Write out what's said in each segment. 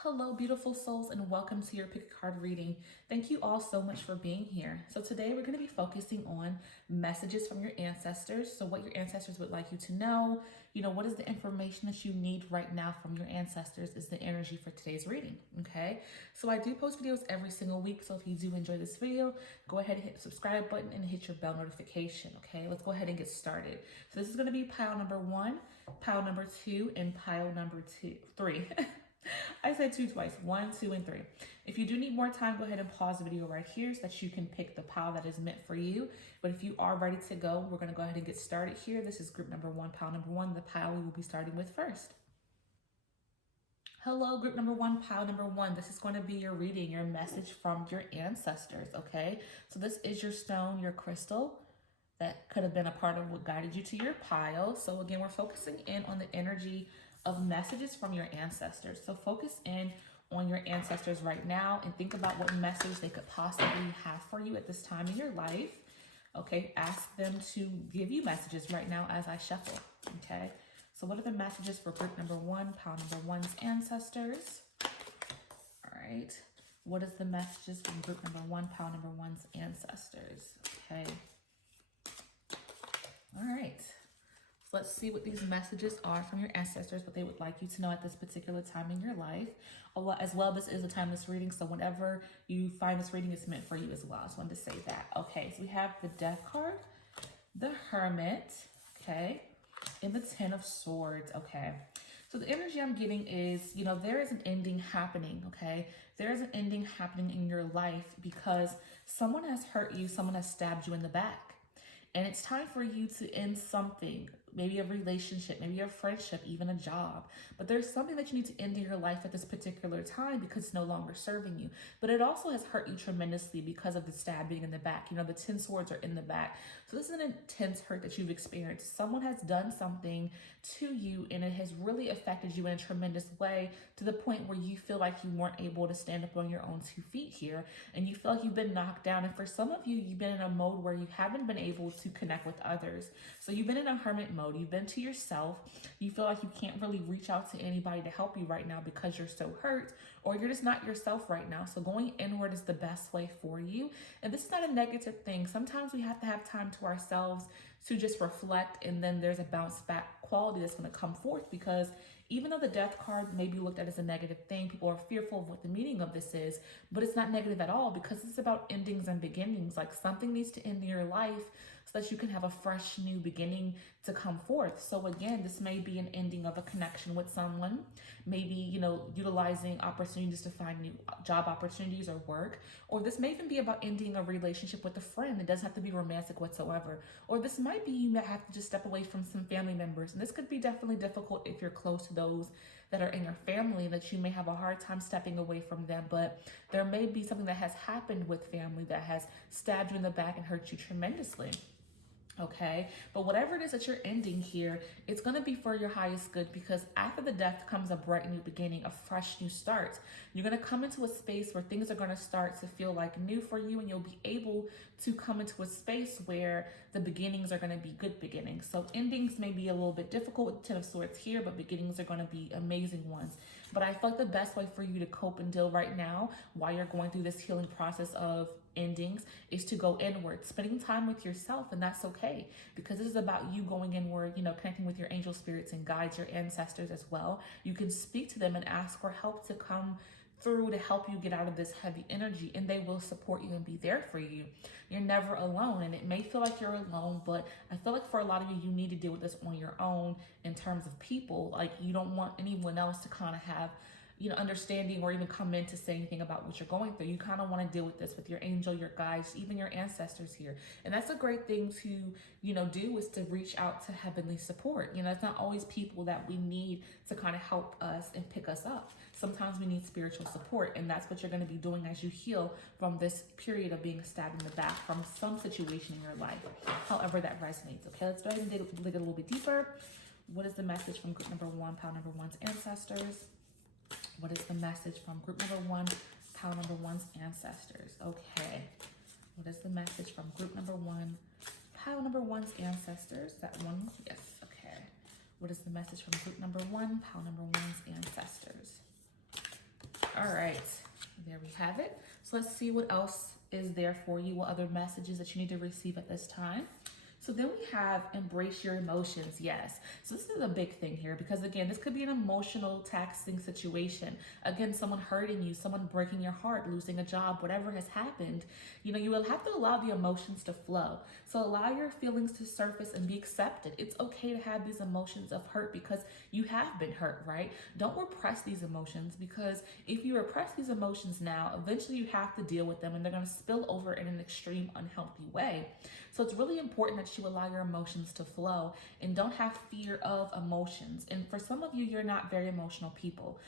Hello, beautiful souls, and welcome to your pick a card reading. Thank you all so much for being here. So, today we're going to be focusing on messages from your ancestors. So, what your ancestors would like you to know, what is the information that you need right now from your ancestors is the energy for today's reading. Okay, so I do post videos every single week. So, if you do enjoy this video, go ahead and hit the subscribe button and hit your bell notification. Okay, let's go ahead and get started. So, this is going to be pile number 1, pile number 2, and pile number 3. I said 2 twice, 1, 2, and 3. If you do need more time, go ahead and pause the video right here so that you can pick the pile that is meant for you. But if you are ready to go, we're going to go ahead and get started here. This is group number 1, pile number 1, the pile we will be starting with first. Hello, group number 1, pile number 1. This is going to be your reading, your message from your ancestors, okay? So this is your stone, your crystal. That could have been a part of what guided you to your pile. So again, we're focusing in on the energy of messages from your ancestors. So focus in on your ancestors right now and think about what message they could possibly have for you at this time in your life. Okay, ask them to give you messages right now as I shuffle. Okay, so what are the messages for group number 1, pile number 1's ancestors? All right, what is the messages from group number 1, pile number 1's ancestors? Okay. All right, so let's see what these messages are from your ancestors, what they would like you to know at this particular time in your life. As well, this is a timeless reading, so whenever you find this reading, it's meant for you as well. I just wanted to say that. Okay, so we have the Death card, the Hermit, okay, and the Ten of Swords, okay. So the energy I'm getting is, there is an ending happening, okay? There is an ending happening in your life because someone has hurt you, someone has stabbed you in the back. And it's time for you to end something, maybe a relationship, maybe a friendship, even a job. But there's something that you need to end in your life at this particular time because it's no longer serving you. But it also has hurt you tremendously because of the stabbing in the back. The 10 swords are in the back. So this is an intense hurt that you've experienced. Someone has done something to you and it has really affected you in a tremendous way to the point where you feel like you weren't able to stand up on your own 2 feet here. And you feel like you've been knocked down. And for some of you, you've been in a mode where you haven't been able to connect with others. So you've been in a hermit mode. You've been to yourself. You feel like you can't really reach out to anybody to help you right now because you're so hurt or you're just not yourself right now. So going inward is the best way for you. And this is not a negative thing. Sometimes we have to have time to ourselves to just reflect, and then there's a bounce back quality that's going to come forth because even though the Death card may be looked at as a negative thing, people are fearful of what the meaning of this is, but it's not negative at all because it's about endings and beginnings. Like something needs to end in your life so that you can have a fresh new beginning to come forth. So again, this may be an ending of a connection with someone, maybe, utilizing opportunities to find new job opportunities or work, or this may even be about ending a relationship with a friend. It doesn't have to be romantic whatsoever. Or this might be you might have to just step away from some family members. And this could be definitely difficult if you're close to those that are in your family, that you may have a hard time stepping away from them. But there may be something that has happened with family that has stabbed you in the back and hurt you tremendously. Okay, but whatever it is that you're ending here, it's going to be for your highest good because after the death comes a bright new beginning, a fresh new start. You're going to come into a space where things are going to start to feel like new for you, and you'll be able to come into a space where the beginnings are going to be good beginnings. So endings may be a little bit difficult with Ten of Swords here, but beginnings are going to be amazing ones. But I feel like the best way for you to cope and deal right now while you're going through this healing process of endings is to go inward, spending time with yourself, and that's okay because this is about you going inward, connecting with your angel spirits and guides, your ancestors as well. You can speak to them and ask for help to come through to help you get out of this heavy energy, and they will support you and be there for you. You're never alone, and it may feel like you're alone, but I feel like for a lot of you, you need to deal with this on your own in terms of people. Like you don't want anyone else to kind of have understanding or even come in to say anything about what you're going through. You kind of want to deal with this with your angel, your guides, even your ancestors here. And that's a great thing to, do is to reach out to heavenly support. It's not always people that we need to kind of help us and pick us up. Sometimes we need spiritual support, and that's what you're going to be doing as you heal from this period of being stabbed in the back from some situation in your life, however that resonates. Okay, let's go ahead and dig a little bit deeper. What is the message from group number 1, pile number 1's ancestors? What is the message from group number 1, pile number 1's ancestors? Okay. What is the message from group number 1, pile number 1's ancestors? That one? Yes. Okay. What is the message from group number 1, pile number 1's ancestors? All right, there we have it. So let's see what else is there for you, what other messages that you need to receive at this time. So then we have embrace your emotions. Yes. So this is a big thing here because again, this could be an emotional taxing situation. Again, someone hurting you, someone breaking your heart, losing a job, whatever has happened. You will have to allow the emotions to flow. So allow your feelings to surface and be accepted. It's okay to have these emotions of hurt because you have been hurt, right? Don't repress these emotions because if you repress these emotions now, eventually you have to deal with them and they're going to spill over in an extreme unhealthy way. So it's really important that you allow your emotions to flow and don't have fear of emotions. And for some of you, you're not very emotional people.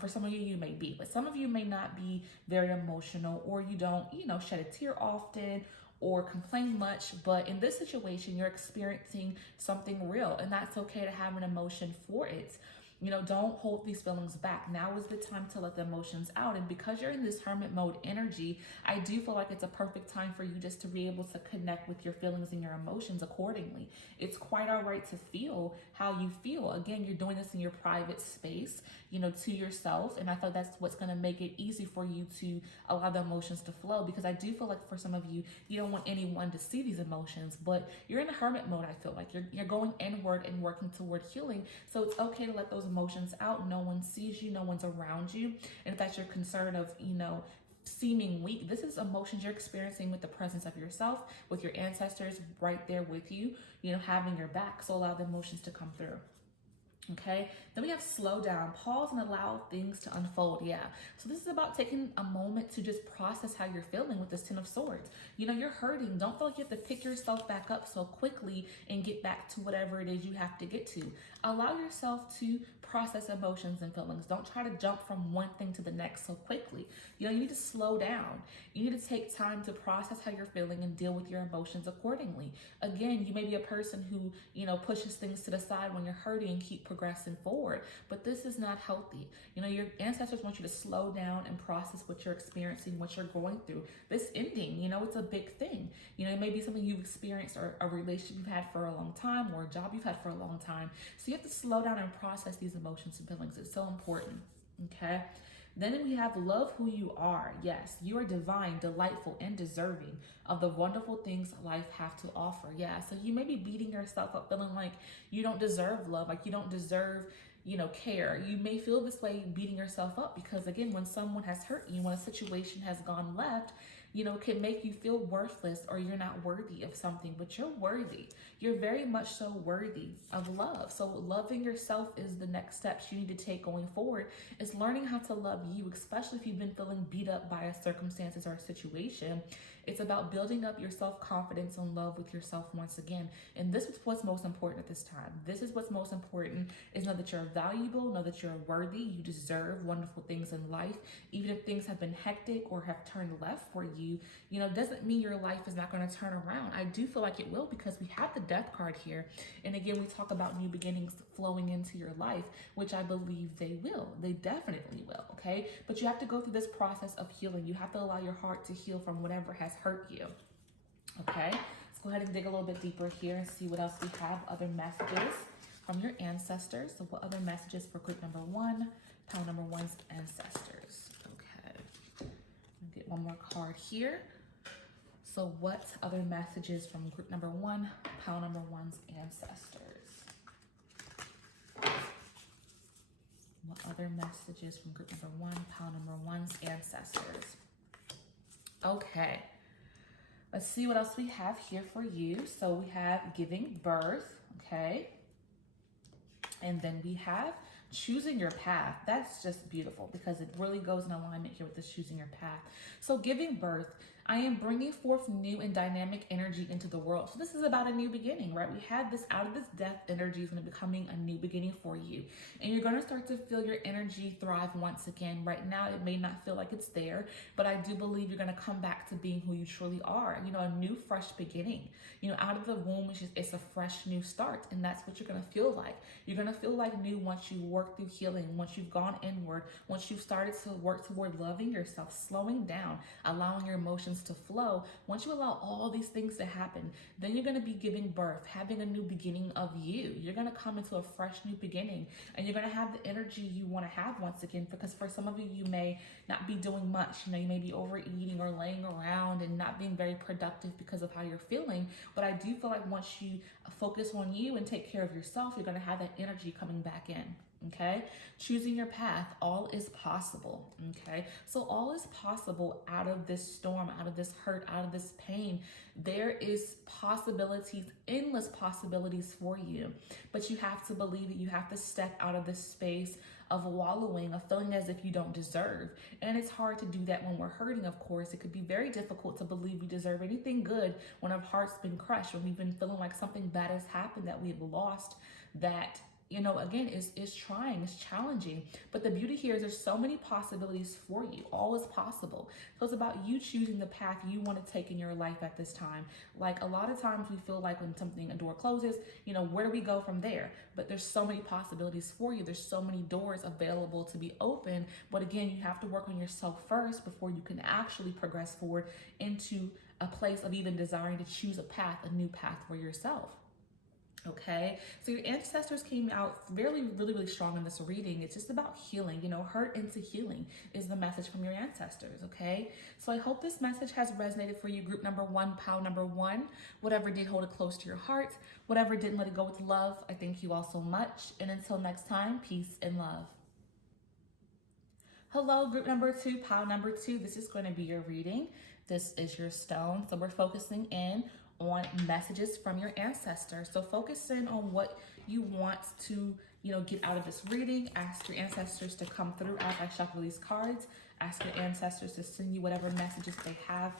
For some of you, you may be, but some of you may not be very emotional, or you don't, shed a tear often or complain much. But in this situation, you're experiencing something real, and that's okay to have an emotion for it. Don't hold these feelings back. Now is the time to let the emotions out. And because you're in this hermit mode energy, I do feel like it's a perfect time for you just to be able to connect with your feelings and your emotions accordingly. It's quite all right to feel how you feel. Again, you're doing this in your private space, to yourself. And I thought that's what's going to make it easy for you to allow the emotions to flow, because I do feel like for some of you, you don't want anyone to see these emotions, but you're in a hermit mode. I feel like you're going inward and working toward healing. So it's okay to let those emotions out. No one sees you, no one's around you. And if that's your concern of, seeming weak, this is emotions you're experiencing with the presence of yourself, with your ancestors right there with you, having your back. So allow the emotions to come through. Okay, then we have slow down, pause, and allow things to unfold. Yeah, so this is about taking a moment to just process how you're feeling with this Ten of Swords. You're hurting. Don't feel like you have to pick yourself back up so quickly and get back to whatever it is you have to get to. Allow yourself to process emotions and feelings. Don't try to jump from one thing to the next so quickly. You need to slow down. You need to take time to process how you're feeling and deal with your emotions accordingly. Again, you may be a person who, pushes things to the side when you're hurting and keep progressing forward, but this is not healthy. Your ancestors want you to slow down and process what you're experiencing, what you're going through. This ending, it's a big thing. It may be something you've experienced, or a relationship you've had for a long time, or a job you've had for a long time. So you have to slow down and process these emotions and feelings. It's so important. Okay. Then we have love who you are. Yes, you are divine, delightful, and deserving of the wonderful things life have to offer. Yeah, so you may be beating yourself up, feeling like you don't deserve love, like you don't deserve, care. You may feel this way beating yourself up because, again, when someone has hurt you, when a situation has gone left, can make you feel worthless or you're not worthy of something, but you're worthy. You're very much so worthy of love. So loving yourself is the next steps you need to take going forward, is learning how to love you, especially if you've been feeling beat up by a circumstances or a situation. It's about building up your self-confidence and love with yourself once again. And this is what's most important at this time. This is what's most important, is know that you're valuable, know that you're worthy, you deserve wonderful things in life. Even if things have been hectic or have turned left for you, doesn't mean your life is not going to turn around. I do feel like it will, because we have the Death card here. And again, we talk about new beginnings flowing into your life, which I believe they will. They definitely will, okay? But you have to go through this process of healing. You have to allow your heart to heal from whatever has hurt you, okay? Let's go ahead and dig a little bit deeper here and see what else we have, other messages from your ancestors. So what other messages for group number one, pile number one's ancestors? Okay, I'll get one more card here. So what other messages from group number one, pile number one's ancestors? What other messages from group number one, pile number one's ancestors? Okay, let's see what else we have here for you. So we have giving birth, okay? And then we have choosing your path. That's just beautiful, because it really goes in alignment here with this choosing your path. So giving birth, I am bringing forth new and dynamic energy into the world. So this is about a new beginning, right? We had this, out of this death energy is going to be becoming a new beginning for you. And you're going to start to feel your energy thrive once again. Right now, it may not feel like it's there, but I do believe you're going to come back to being who you truly are. A new, fresh beginning. Out of the womb, it's a fresh new start. And that's what you're going to feel like. You're going to feel like new once you work through healing, once you've gone inward, once you've started to work toward loving yourself, slowing down, allowing your emotions emotions to flow, once you allow all these things to happen, then you're going to be giving birth, having a new beginning of you. You're going to come into a fresh new beginning, and you're going to have the energy you want to have once again, because for some of you, you may not be doing much. You know, you may be overeating or laying around and not being very productive because of how you're feeling. But I do feel like once you focus on you and take care of yourself, you're going to have that energy coming back in. Okay, choosing your path, all is possible. Okay, so all is possible out of this storm, out of this hurt, out of this pain. There is possibilities, endless possibilities for you, but you have to believe it. You have to step out of this space of wallowing, of feeling as if you don't deserve. And it's hard to do that when we're hurting, of course. It could be very difficult to believe we deserve anything good when our heart's been crushed, when we've been feeling like something bad has happened, that we've lost, that, you know, again, is trying, it's challenging. But the beauty here is there's so many possibilities for you. All is possible. So it's about you choosing the path you want to take in your life at this time. Like a lot of times we feel like when a door closes, you know, where do we go from there? But there's so many possibilities for you. There's so many doors available to be open. But again, you have to work on yourself first before you can actually progress forward into a place of even desiring to choose a path, a new path for yourself. Okay, so your ancestors came out really strong in this reading. It's just about healing, you know, hurt into healing is the message from your ancestors. Okay, so I hope this message has resonated for you, group number one, pile number one. Whatever did, hold it close to your heart. Whatever didn't, let it go with love. I thank you all so much, and until next time, peace and love. Hello, group number two, pile number two. This is going to be your reading. This is your stone, so we're focusing in on messages from your ancestors. So focus in on what you want to, you know, get out of this reading. Ask your ancestors to come through as I shuffle these cards. Ask your ancestors to send you whatever messages they have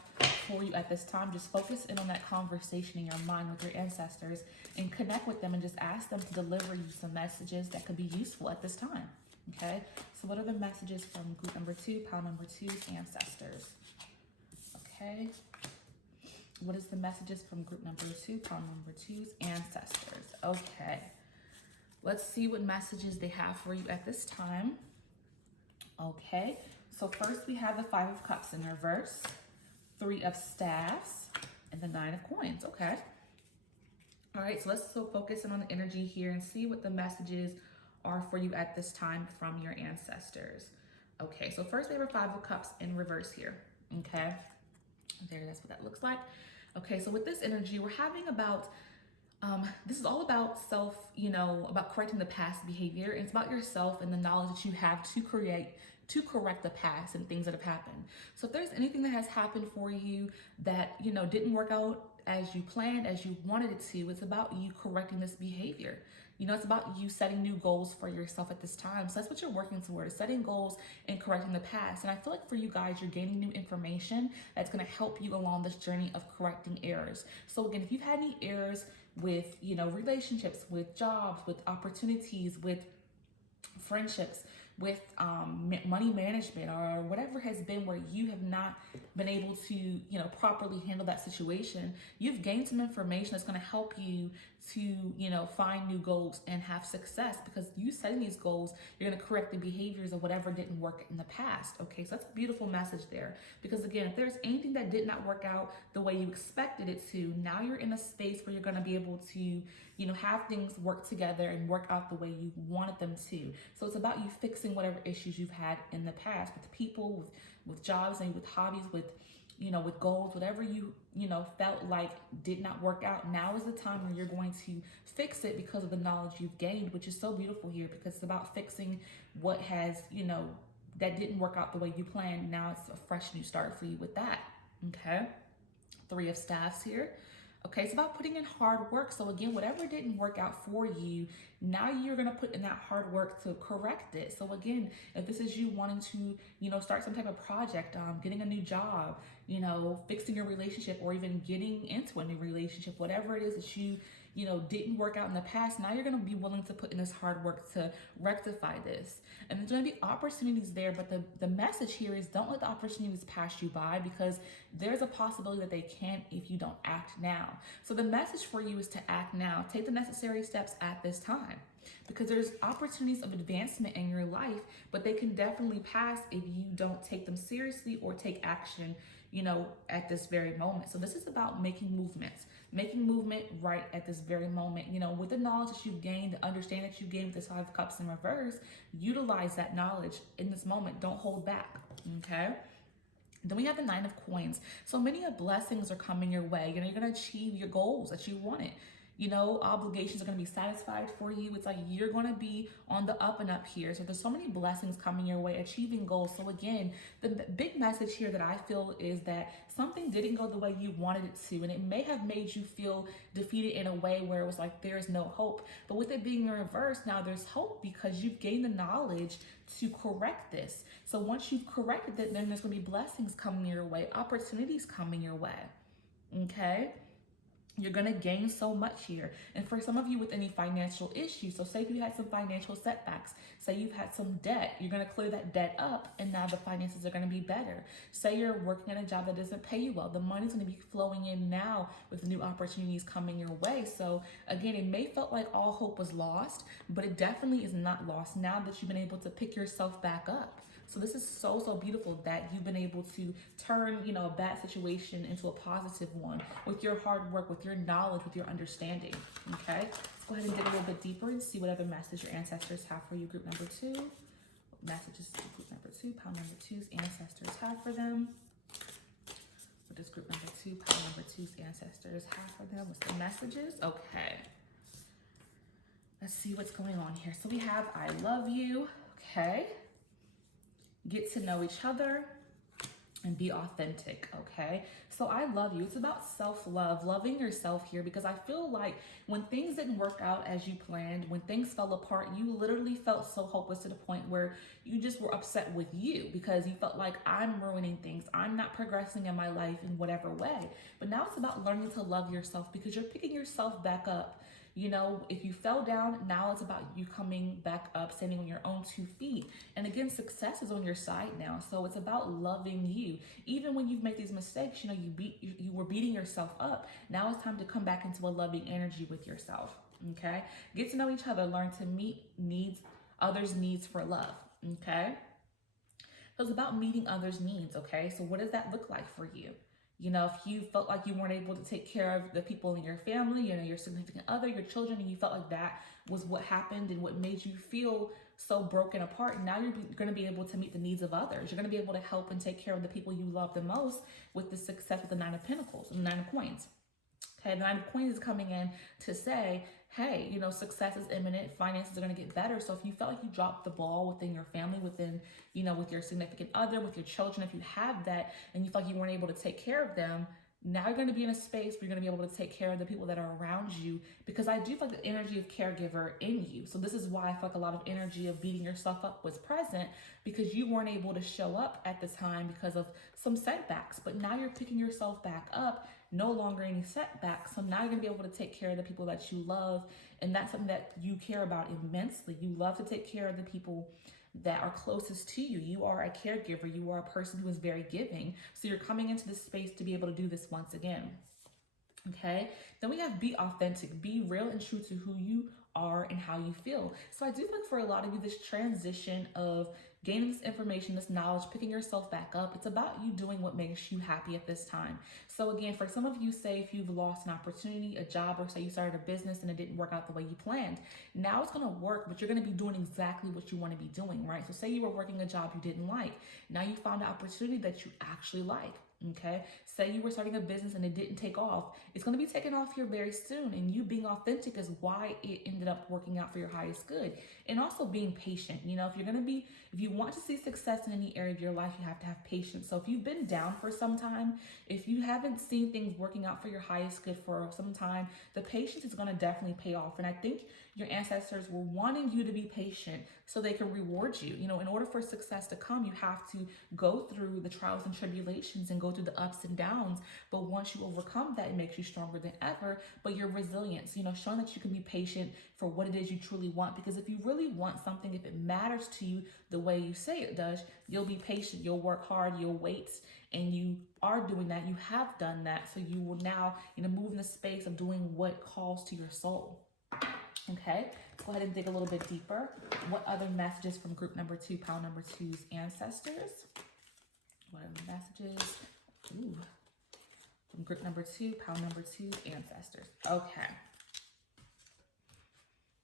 for you at this time. Just focus in on that conversation in your mind with your ancestors and connect with them, and just ask them to deliver you some messages that could be useful at this time. Okay, so what are the messages from group number two, pile number two's ancestors? Okay. What is the messages from group number two, pile number two's ancestors? Okay. Let's see what messages they have for you at this time. Okay. So first we have the Five of Cups in reverse, Three of Staffs, and the Nine of Coins. Okay. All right. So let's still focus in on the energy here and see what the messages are for you at this time from your ancestors. Okay. So first we have a Five of Cups in reverse here. Okay. That's what that looks like. Okay, so with this energy, we're having about, this is all about self, you know, about correcting the past behavior. It's about yourself and the knowledge that you have to correct the past and things that have happened. So if there's anything that has happened for you that, you know, didn't work out as you planned, as you wanted it to, it's about you correcting this behavior. You know, it's about you setting new goals for yourself at this time. So that's what you're working towards, setting goals and correcting the past. And I feel like for you guys, you're gaining new information that's going to help you along this journey of correcting errors. So again, if you've had any errors with, you know, relationships, with jobs, with opportunities, with friendships, with money management, or whatever has been where you have not been able to, you know, properly handle that situation, you've gained some information that's going to help you to, you know, find new goals and have success, because you setting these goals, you're going to correct the behaviors of whatever didn't work in the past. Okay, so that's a beautiful message there, because again, if there's anything that did not work out the way you expected it to, now you're in a space where you're going to be able to, you know, have things work together and work out the way you wanted them to. So it's about you fixing whatever issues you've had in the past with people, with jobs, and with hobbies, with, you know, with goals, whatever you know, felt like did not work out. Now is the time where you're going to fix it because of the knowledge you've gained, which is so beautiful here, because it's about fixing what has, you know, that didn't work out the way you planned. Now it's a fresh new start for you with that. Okay. Three of Staffs here. Okay, it's about putting in hard work. So again, whatever didn't work out for you, now you're going to put in that hard work to correct it. So again, if this is you wanting to, you know, start some type of project, getting a new job, you know, fixing your relationship, or even getting into a new relationship, whatever it is that you know, didn't work out in the past, now you're going to be willing to put in this hard work to rectify this. And there's going to be opportunities there, but the message here is don't let the opportunities pass you by, because there's a possibility that they can if you don't act now. So the message for you is to act now. Take the necessary steps at this time, because there's opportunities of advancement in your life, but they can definitely pass if you don't take them seriously or take action, at this very moment. So this is about making movement right at this very moment. With the knowledge that you've gained, the understanding that you've gained with this 5 cups in reverse, utilize that knowledge in this moment. Don't hold back, okay? Then we have the 9 of coins. So many of blessings are coming your way. You're going to achieve your goals that you wanted. Obligations are going to be satisfied for you. It's like you're going to be on the up and up here. So there's so many blessings coming your way, achieving goals. So again, the big message here that I feel is that something didn't go the way you wanted it to. And it may have made you feel defeated in a way where it was like, there's no hope. But with it being in reverse, now there's hope because you've gained the knowledge to correct this. So once you've corrected it, then there's going to be blessings coming your way, opportunities coming your way. Okay? You're going to gain so much here. And for some of you with any financial issues, so say if you had some financial setbacks, say you've had some debt, you're going to clear that debt up and now the finances are going to be better. Say you're working at a job that doesn't pay you well, the money's going to be flowing in now with new opportunities coming your way. So again, it may felt like all hope was lost, but it definitely is not lost now that you've been able to pick yourself back up. So this is so, so beautiful that you've been able to turn, a bad situation into a positive one with your hard work, with your knowledge, with your understanding, okay? Let's go ahead and dig a little bit deeper and see what other message your ancestors have for you, group number 2. What messages do group number 2, pile number 2's ancestors have for them? What does group number 2, pile number 2's ancestors have for them? What's the messages? Okay. Let's see what's going on here. So we have, I love you, okay? Get to know each other and be authentic, okay? So I love you. It's about self-love, loving yourself here, because I feel like when things didn't work out as you planned, when things fell apart, you literally felt so hopeless to the point where you just were upset with you because you felt like I'm ruining things. I'm not progressing in my life in whatever way. But now it's about learning to love yourself because you're picking yourself back up. If you fell down, now it's about you coming back up, standing on your own 2 feet. And again, success is on your side now. So it's about loving you. Even when you've made these mistakes, you were beating yourself up. Now it's time to come back into a loving energy with yourself. Okay? Get to know each other, learn to meet others' needs for love. Okay? So it's about meeting others' needs. Okay? So what does that look like for you? If you felt like you weren't able to take care of the people in your family, your significant other, your children, and you felt like that was what happened and what made you feel so broken apart, now you're going to be able to meet the needs of others. You're going to be able to help and take care of the people you love the most with the success with the 9 of Pentacles and the 9 of Coins. Okay, the 9 of Coins is coming in to say, hey, success is imminent, finances are going to get better. So if you felt like you dropped the ball within your family, within, with your significant other, with your children, if you have that and you felt like you weren't able to take care of them, now you're going to be in a space where you're going to be able to take care of the people that are around you, because I do feel like the energy of caregiver in you. So this is why I feel like a lot of energy of beating yourself up was present, because you weren't able to show up at the time because of some setbacks. But now you're picking yourself back up, no longer any setbacks. So now you're going to be able to take care of the people that you love. And that's something that you care about immensely. You love to take care of the people that are closest to you. You are a caregiver. You are a person who is very giving. So you're coming into this space to be able to do this once again. Okay. Then we have be authentic, be real and true to who you are and how you feel. So I do think for a lot of you, this transition of gaining this information, this knowledge, picking yourself back up, it's about you doing what makes you happy at this time. So again, for some of you, say if you've lost an opportunity, a job, or say you started a business and it didn't work out the way you planned, now it's going to work, but you're going to be doing exactly what you want to be doing, right? So say you were working a job you didn't like. Now you found an opportunity that you actually like. Okay, say you were starting a business and it didn't take off. It's going to be taken off here very soon, and you being authentic is why it ended up working out for your highest good. And also being patient. If you want to see success in any area of your life, you have to have patience. So if you've been down for some time, if you haven't seen things working out for your highest good for some time, the patience is going to definitely pay off. And I think your ancestors were wanting you to be patient so they can reward you. In order for success to come, you have to go through the trials and tribulations and go through the ups and downs. But once you overcome that, it makes you stronger than ever. But your resilience, showing that you can be patient for what it is you truly want. Because if you really want something, if it matters to you the way you say it does, you'll be patient, you'll work hard, you'll wait, and you are doing that. You have done that. So you will now, move in the space of doing what calls to your soul. Okay, let's go ahead and dig a little bit deeper. What other messages from group number 2, pile number 2's ancestors? What other messages Ooh. From group number 2, pile number 2, ancestors. Okay.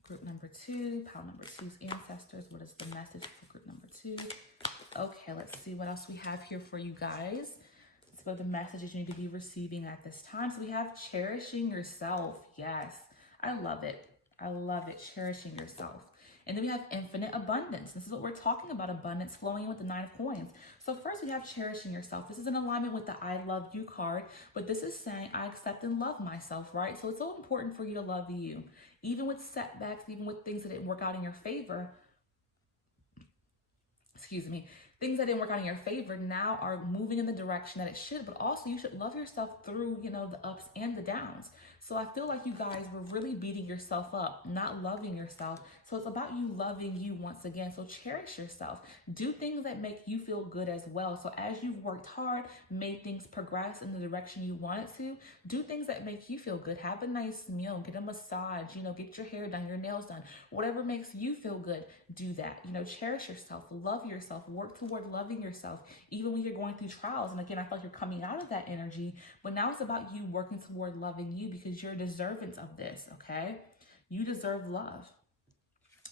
Group number 2, pile number 2's ancestors. What is the message for group number 2? Okay, let's see what else we have here for you guys. Let's go to the messages you need to be receiving at this time. So we have cherishing yourself. Yes, I love it. I love it. Cherishing yourself. And then we have infinite abundance. This is what we're talking about, abundance flowing in with the 9 of coins. So first we have cherishing yourself. This is in alignment with the I love you card, but this is saying I accept and love myself, right? So it's so important for you to love you. Even with setbacks, even with things that didn't work out in your favor, excuse me, things that didn't work out in your favor now are moving in the direction that it should, but also you should love yourself through, you know, the ups and the downs. So I feel like you guys were really beating yourself up, not loving yourself. So it's about you loving you once again. So cherish yourself. Do things that make you feel good as well. So as you've worked hard, made things progress in the direction you wanted to, do things that make you feel good. Have a nice meal, get a massage, you know, get your hair done, your nails done, whatever makes you feel good, do that. You know, cherish yourself, love yourself, work toward loving yourself, even when you're going through trials. And again, I feel like you're coming out of that energy, but now it's about you working toward loving you because you're deserving of this, okay? You deserve love.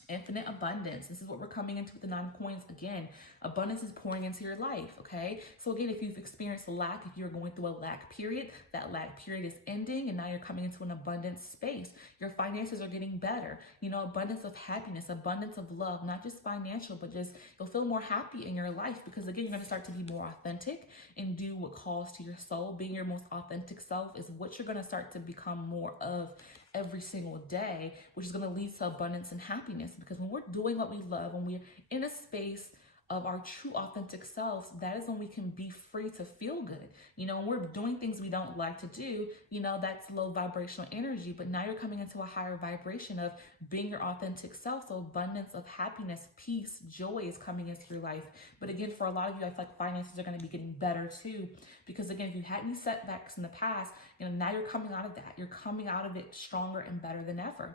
Infinite abundance. This is what we're coming into with the 9 of coins again. Abundance is pouring into your life, okay? So again, if you've experienced lack, if you're going through a lack period, that lack period is ending and now you're coming into an abundance space. Your finances are getting better. You know, abundance of happiness, abundance of love, not just financial, but just you'll feel more happy in your life because again, you're going to start to be more authentic and do what calls to your soul. Being your most authentic self is what you're going to start to become more of every single day, which is going to lead to abundance and happiness. Because when we're doing what we love, when we're in a space of our true authentic selves, that is when we can be free to feel good. You know, when we're doing things we don't like to do, you know, that's low vibrational energy, but now you're coming into a higher vibration of being your authentic self. So abundance of happiness, peace, joy is coming into your life. But again, for a lot of you, I feel like finances are going to be getting better too, because again, if you had any setbacks in the past, you know, now you're coming out of that. You're coming out of it stronger and better than ever.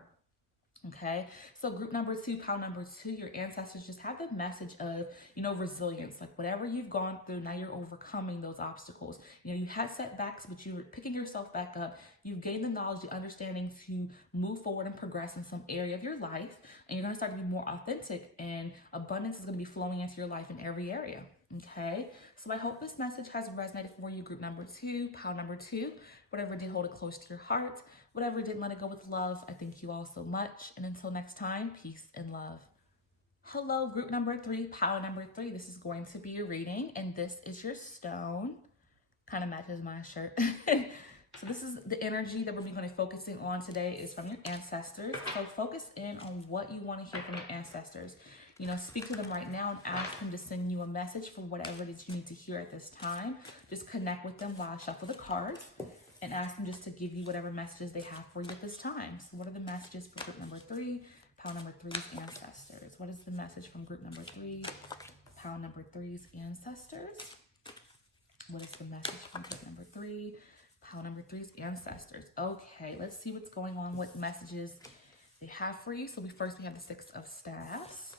Okay, so group number 2, pile number 2, your ancestors just have the message of, you know, resilience. Like whatever you've gone through, now you're overcoming those obstacles. You know, you had setbacks, but you were picking yourself back up. You've gained the knowledge, the understanding to move forward and progress in some area of your life. And you're going to start to be more authentic, and abundance is going to be flowing into your life in every area. Okay, so I hope this message has resonated for you, group number 2, pile number 2. Whatever did, hold it close to your heart. Whatever didn't, let it go with love. I thank you all so much. And until next time, peace and love. Hello, group number 3, pile number 3. This is going to be your reading, and this is your stone. Kind of matches my shirt. So this is the energy that we're going to be focusing on today is from your ancestors. So focus in on what you want to hear from your ancestors. You know, speak to them right now and ask them to send you a message for whatever it is you need to hear at this time. Just connect with them while I shuffle the cards and ask them just to give you whatever messages they have for you at this time. So what are the messages for group number 3, pile number 3's ancestors? What is the message from group number 3, pile number 3's ancestors? What is the message from group number 3, pile number 3's ancestors? Okay, let's see what's going on, what messages they have for you. So we have the 6 of staffs,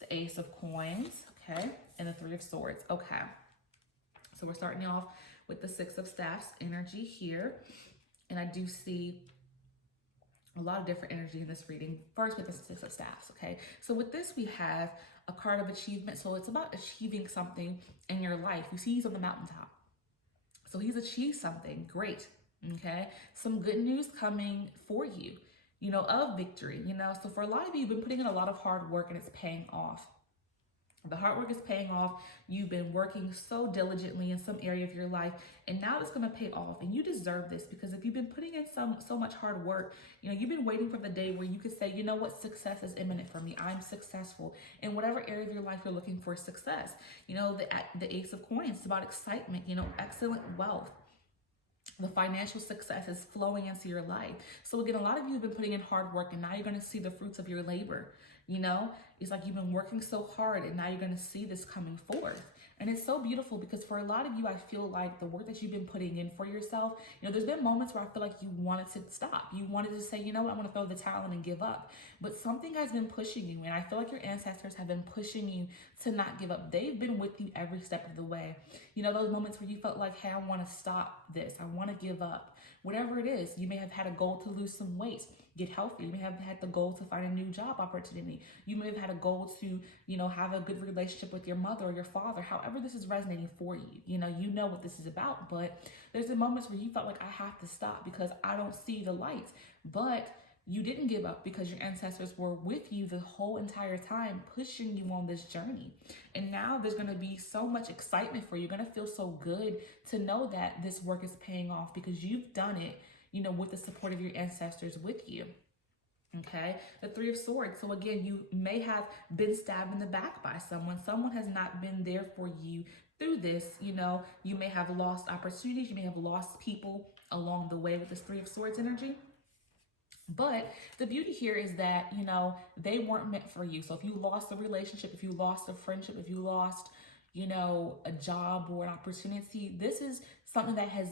the Ace of coins, okay, and the 3 of swords. Okay, so we're starting off with the 6 of staffs energy here, and I do see a lot of different energy in this reading. First with the 6 of staffs, okay? So with this, we have a card of achievement. So it's about achieving something in your life. You see he's on the mountaintop. So he's achieved something great, okay? Some good news coming for you, you know, of victory, you know? So for a lot of you, you've been putting in a lot of hard work and it's paying off. The hard work is paying off. You've been working so diligently in some area of your life, and now it's going to pay off. And you deserve this, because if you've been putting in so much hard work, you know, you've been waiting for the day where you could say, you know what, success is imminent for me. I'm successful in whatever area of your life you're looking for success. You know, the Ace of coins, it's about excitement, you know, excellent wealth. The financial success is flowing into your life. So again, a lot of you have been putting in hard work, and now you're going to see the fruits of your labor. You know, It's like you've been working so hard and now you're going to see this coming forth. And it's so beautiful because for a lot of you, I feel like the work that you've been putting in for yourself, there's been moments where I feel like you wanted to stop. You wanted to say, you know what, I'm going to throw the towel in and give up. But something has been pushing you. And I feel like your ancestors have been pushing you to not give up. They've been with you every step of the way. Those moments where you felt like, hey, I want to stop this. I want to give up. Whatever it is, you may have had a goal to lose some weight, get healthy. You may have had the goal to find a new job opportunity. You may have had a goal to, have a good relationship with your mother or your father. However this is resonating for you, you know what this is about. But there's been moments where you felt like I have to stop because I don't see the light. But you didn't give up because your ancestors were with you the whole entire time, pushing you on this journey. And now there's going to be so much excitement for you. You're going to feel so good to know that this work is paying off because you've done it, with the support of your ancestors with you. Okay, the Three of Swords. So again, you may have been stabbed in the back by someone. Someone has not been there for you through this. You may have lost opportunities. You may have lost people along the way with this Three of Swords energy. But the beauty here is that, they weren't meant for you. So if you lost a relationship, if you lost a friendship, if you lost, a job or an opportunity, this is something that has,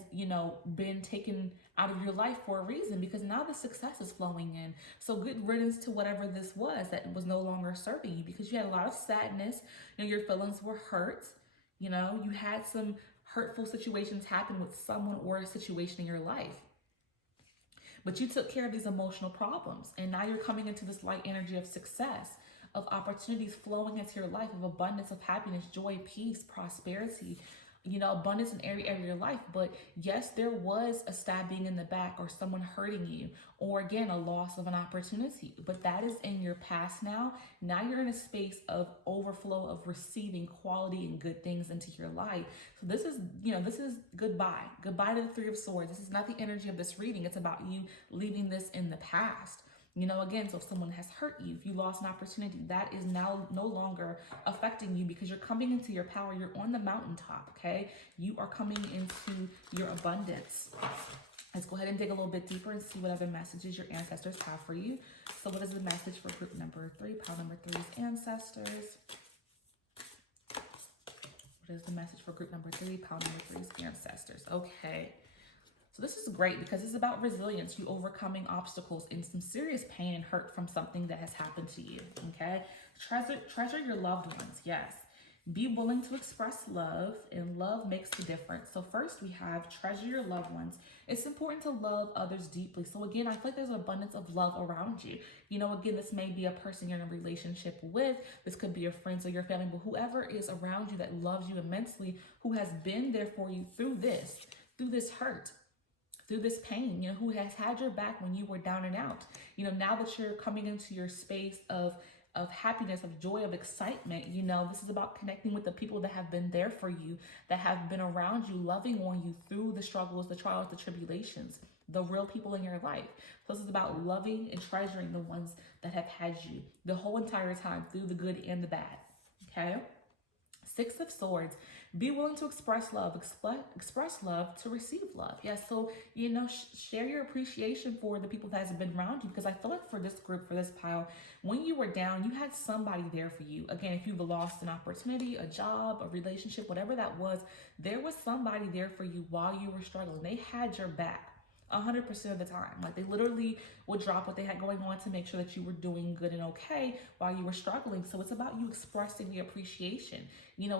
been taken out of your life for a reason because now the success is flowing in. So good riddance to whatever this was that was no longer serving you because you had a lot of sadness. Your feelings were hurt. You had some hurtful situations happen with someone or a situation in your life. But you took care of these emotional problems. And now you're coming into this light energy of success, of opportunities flowing into your life, of abundance, of happiness, joy, peace, prosperity, abundance in every area of your life. But yes, there was a stabbing in the back or someone hurting you, or again, a loss of an opportunity. But that is in your past now. Now you're in a space of overflow of receiving quality and good things into your life. So this is, this is goodbye. Goodbye to the Three of Swords. This is not the energy of this reading. It's about you leaving this in the past. Again, so if someone has hurt you, if you lost an opportunity, that is now no longer affecting you because you're coming into your power. You're on the mountaintop, okay? You are coming into your abundance. Let's go ahead and dig a little bit deeper and see what other messages your ancestors have for you. So what is the message for group number 3, pile number 3's ancestors? What is the message for group number 3, pile number 3's ancestors? Okay. So this is great because it's about resilience, you overcoming obstacles and some serious pain and hurt from something that has happened to you, okay? Treasure your loved ones, yes. Be willing to express love, and love makes the difference. So first we have treasure your loved ones. It's important to love others deeply. So again, I feel like there's an abundance of love around you. Again, this may be a person you're in a relationship with. This could be your friends or your family, but whoever is around you that loves you immensely, who has been there for you through this hurt, through this pain, who has had your back when you were down and out. Now that you're coming into your space of happiness, of joy, of excitement, this is about connecting with the people that have been there for you, that have been around you, loving on you through the struggles, the trials, the tribulations, the real people in your life. So this is about loving and treasuring the ones that have had you the whole entire time through the good and the bad, okay? Six of Swords. Be willing to express love. Express love to receive love. Yes, so, share your appreciation for the people that has been around you. Because I feel like for this group, for this pile, when you were down, you had somebody there for you. Again, if you've lost an opportunity, a job, a relationship, whatever that was, there was somebody there for you while you were struggling. They had your back 100% of the time. Like they literally would drop what they had going on to make sure that you were doing good and okay while you were struggling. So it's about you expressing the appreciation,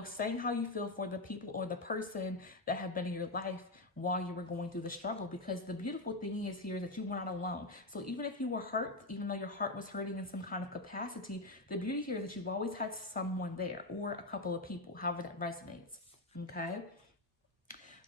saying how you feel for the people or the person that have been in your life while you were going through the struggle. Because the beautiful thing is here is that you were not alone. So even if you were hurt, even though your heart was hurting in some kind of capacity, the beauty here is that you've always had someone there or a couple of people, however that resonates. Okay.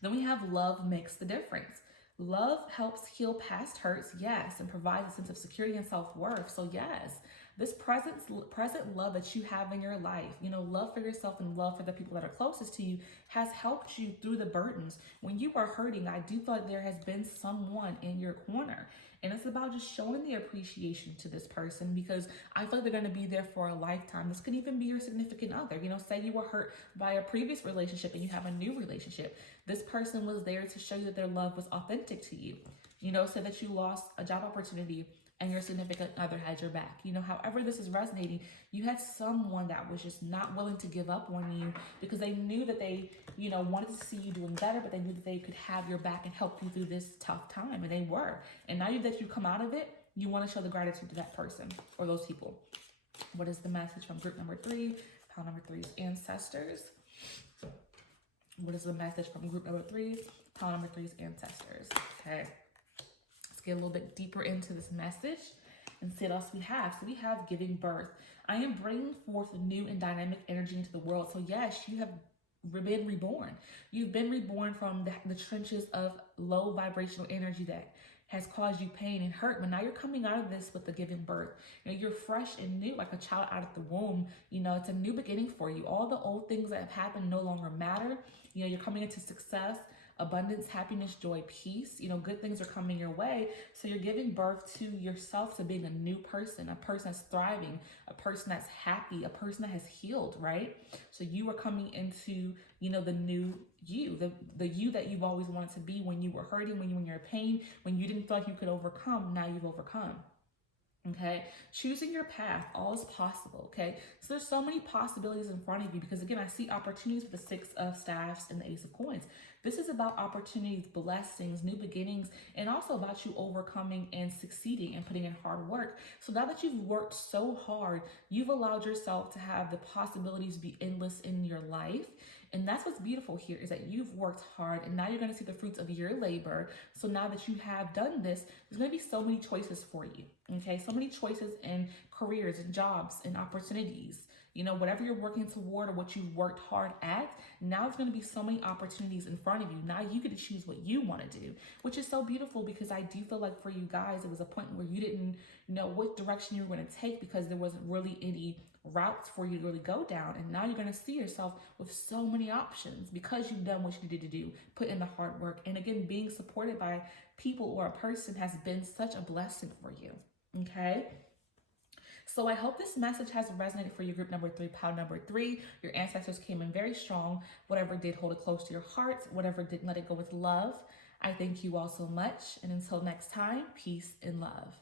Then we have love makes the difference. Love helps heal past hurts, yes, and provides a sense of security and self-worth. So yes, this present love that you have in your life, love for yourself and love for the people that are closest to you has helped you through the burdens. When you are hurting, I do thought there has been someone in your corner. And it's about just showing the appreciation to this person because I feel like they're going to be there for a lifetime. This could even be your significant other. Say you were hurt by a previous relationship and you have a new relationship. This person was there to show you that their love was authentic to you. Say that you lost a job opportunity and your significant other had your back. You know, however this is resonating, you had someone that was just not willing to give up on you because they knew that they, you know, wanted to see you doing better, but they knew that they could have your back and help you through this tough time, and they were. And now that you come out of it, you want to show the gratitude to that person or those people. What is the message from group number 3, pile number 3's ancestors? What is the message from group number 3, pile number 3's ancestors? Okay, let's get a little bit deeper into this message and see what else we have. So we have giving birth. I am bringing forth new and dynamic energy into the world. So yes, you have been reborn. You've been reborn from the trenches of low vibrational energy that has caused you pain and hurt, but now you're coming out of this with the giving birth. You know, you're fresh and new, like a child out of the womb. You know, it's a new beginning for you. All the old things that have happened no longer matter. You know, you're coming into success, abundance, happiness, joy, peace. You know, good things are coming your way. So you're giving birth to yourself, to being a new person, a person that's thriving, a person that's happy, a person that has healed, right? So you are coming into, you know, the new you, the you that you've always wanted to be when you were hurting, when you were in your pain, when you didn't feel like you could overcome. Now you've overcome. Okay, choosing your path, all is possible. Okay, so there's so many possibilities in front of you because, again, I see opportunities with the 6 of staffs and the Ace of coins. This is about opportunities, blessings, new beginnings, and also about you overcoming and succeeding and putting in hard work. So now that you've worked so hard, you've allowed yourself to have the possibilities be endless in your life. And that's what's beautiful here, is that you've worked hard and now you're going to see the fruits of your labor. So now that you have done this, there's going to be so many choices for you. Okay, so many choices in careers and jobs and opportunities. You know, whatever you're working toward or what you've worked hard at, now it's going to be so many opportunities in front of you. Now you get to choose what you want to do, which is so beautiful because I do feel like for you guys, it was a point where you didn't know what direction you were going to take because there wasn't really any routes for you to really go down. And now you're going to see yourself with so many options because you've done what you needed to do, put in the hard work. And again, being supported by people or a person has been such a blessing for you. Okay. So I hope this message has resonated for you, group number 3, pile number 3. Your ancestors came in very strong. Whatever did, hold it close to your heart. Whatever didn't, let it go with love. I thank you all so much. And until next time, peace and love.